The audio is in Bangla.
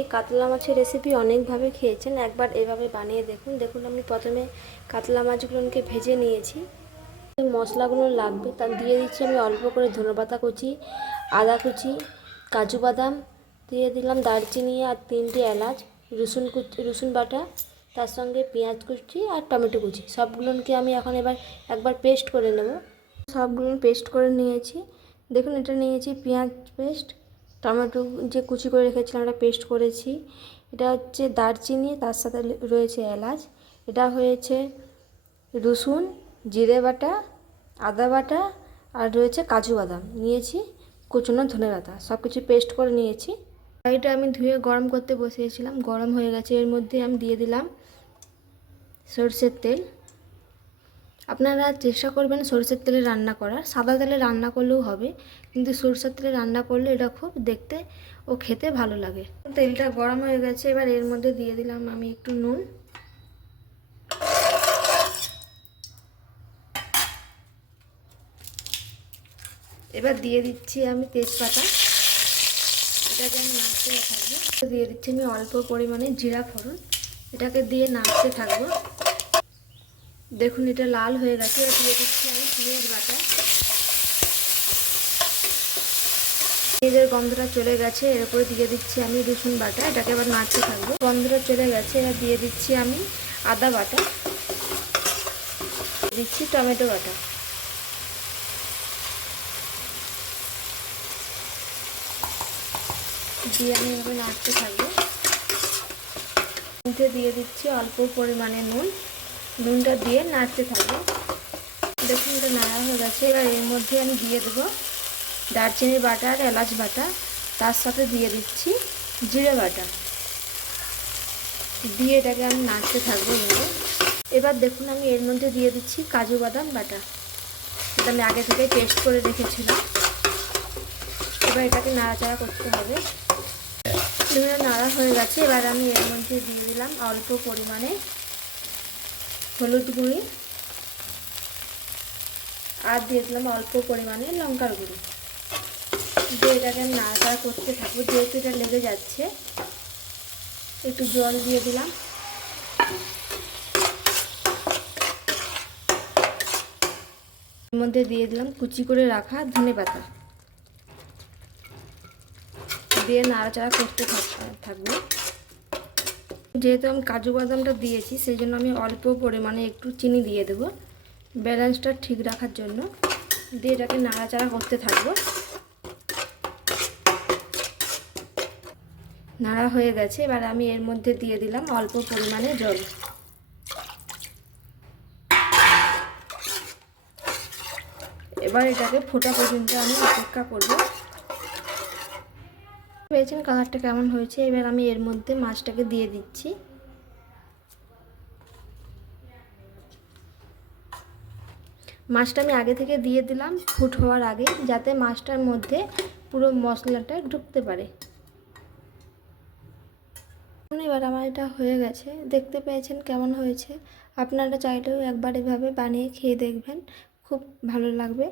এই কাতলা মাছের রেসিপি অনেকভাবে খেয়েছেন, একবার এভাবে বানিয়ে দেখুন। দেখুন আমি প্রথমে কাতলা মাছগুলোকে ভেজে নিয়েছি। মশলাগুলো লাগবে তা দিয়ে দিচ্ছি আমি অল্প করে ধনেপাতা কুচি, আদা কুচি, কাজু বাদাম দিয়ে দিলাম, দারচিনি আর 3টে এলাচ, রসুন বাটা, তার সঙ্গে পেঁয়াজ কুচি আর টমেটো কুচি। সবগুলোকে আমি এখন একবার পেস্ট করে নেব। সবগুলো পেস্ট করে নিয়েছি। দেখুন এটা নিয়েছি পেঁয়াজ পেস্ট, টমেটো যে কুচি করে রেখেছিলাম এটা পেস্ট করেছি। এটা হচ্ছে দারচিনি, তার সাথে রয়েছে এলাচ। এটা হয়েছে রসুন, জিরে বাটা, আদা বাটা, আর রয়েছে কাজু বাদাম নিয়েছি, কুচনো ধনেপাতা, সব কিছু পেস্ট করে নিয়েছি। কড়াইটা আমি ধুয়ে গরম করতে বসিয়েছিলাম, গরম হয়ে গেছে। এর মধ্যে আমি দিয়ে দিলাম সরষের তেল। আপনারা চেষ্টা করবেন সরষের তেলে রান্না করার, সাদা তেলে রান্না করলেও হবে, কিন্তু সরষের তেলে রান্না করলে এটা খুব দেখতে ও খেতে ভালো লাগে। তেলটা গরম হয়ে গেছে, এবার এর মধ্যে দিয়ে দিলাম আমি একটু নুন। এবার দিয়ে দিচ্ছি আমি তেজপাতা, এটাকে আমি নাড়তে থাকবো। দিয়ে দিচ্ছি আমি অল্প পরিমাণে জিরা ফোড়ন, এটাকে দিয়ে নাড়তে থাকবো। দেখুন এটা লাল হয়ে গেছে। এবার দিয়ে দিচ্ছি আমি পেঁয়াজ বাটা। পেঁয়াজের গন্ধটা চলে গেছে, এরপরে দিয়ে দিচ্ছি আমি রসুন বাটা, এটাকে এবার নাড়তে থাকবো। গন্ধটা চলে গেছে, এবার দিয়ে দিচ্ছি আমি আদা বাটা, দিচ্ছি টমেটো বাটা, দিয়ে আমি এভাবে নাড়তে থাকবো। দিয়ে দিচ্ছি অল্প পরিমাণে নুন, নুনটা দিয়ে নাড়তে থাকবো। দেখুন এটা নাড়া হয়ে গেছে। এবার এর মধ্যে আমি দিয়ে দেবো দারচিনি বাটা আর এলাচ বাটা, তার সাথে দিয়ে দিচ্ছি জিরে বাটা, দিয়ে এটাকে আমি নাড়তে থাকবো এভাবে। এবার দেখুন আমি এর মধ্যে দিয়ে দিচ্ছি কাজু বাদাম বাটা, এটা আমি আগে থেকে পেস্ট করে রেখেছিলাম। এবার এটাকে নাড়াচাড়া করতে হবে। এবার নাড়া হয়ে গেছে। এবার আমি এর মধ্যে দিয়ে দিলাম অল্প পরিমাণে হলুদ গুঁড়ি, আর দিয়ে দিলাম অল্প পরিমাণে লঙ্কার গুঁড়ি, দিয়ে এটাকে নাড়াচাড়া করতে থাকবো। যেহেতু এটা লেগে যাচ্ছে, একটু জল দিয়ে দিলাম। এর মধ্যে দিয়ে দিলাম কুচি করে রাখা ধনেপাতা, দিয়ে নাড়াচাড়া করতে থাকবো। যেহেতু আমি কাজু বাদামটা দিয়েছি, সেই জন্য আমি অল্প পরিমাণে একটু চিনি দিয়ে দেবো, ব্যালেন্সটা ঠিক রাখার জন্য। দিয়ে এটাকে নাড়াচাড়া করতে থাকবো। নাড়া হয়ে গেছে। এবার আমি এর মধ্যে দিয়ে দিলাম অল্প পরিমাণে জল। এবার এটাকে ফোটা পর্যন্ত আমি অপেক্ষা করব। পেয়েছেন কালারটা কেমন হয়েছে। এবার আমি এর মধ্যে মাছটাকে দিয়ে দিচ্ছি। মাছটা আমি আগে থেকে দিয়ে দিলাম ফুট হওয়ার আগে, যাতে মাছটার মধ্যে পুরো মশলাটা ঢুকতে পারে। এবার আমার এটা হয়ে গেছে, দেখতে পেয়েছেন কেমন হয়েছে। আপনারা চাইলেও একবার এভাবে বানিয়ে খেয়ে দেখবেন, খুব ভালো লাগবে।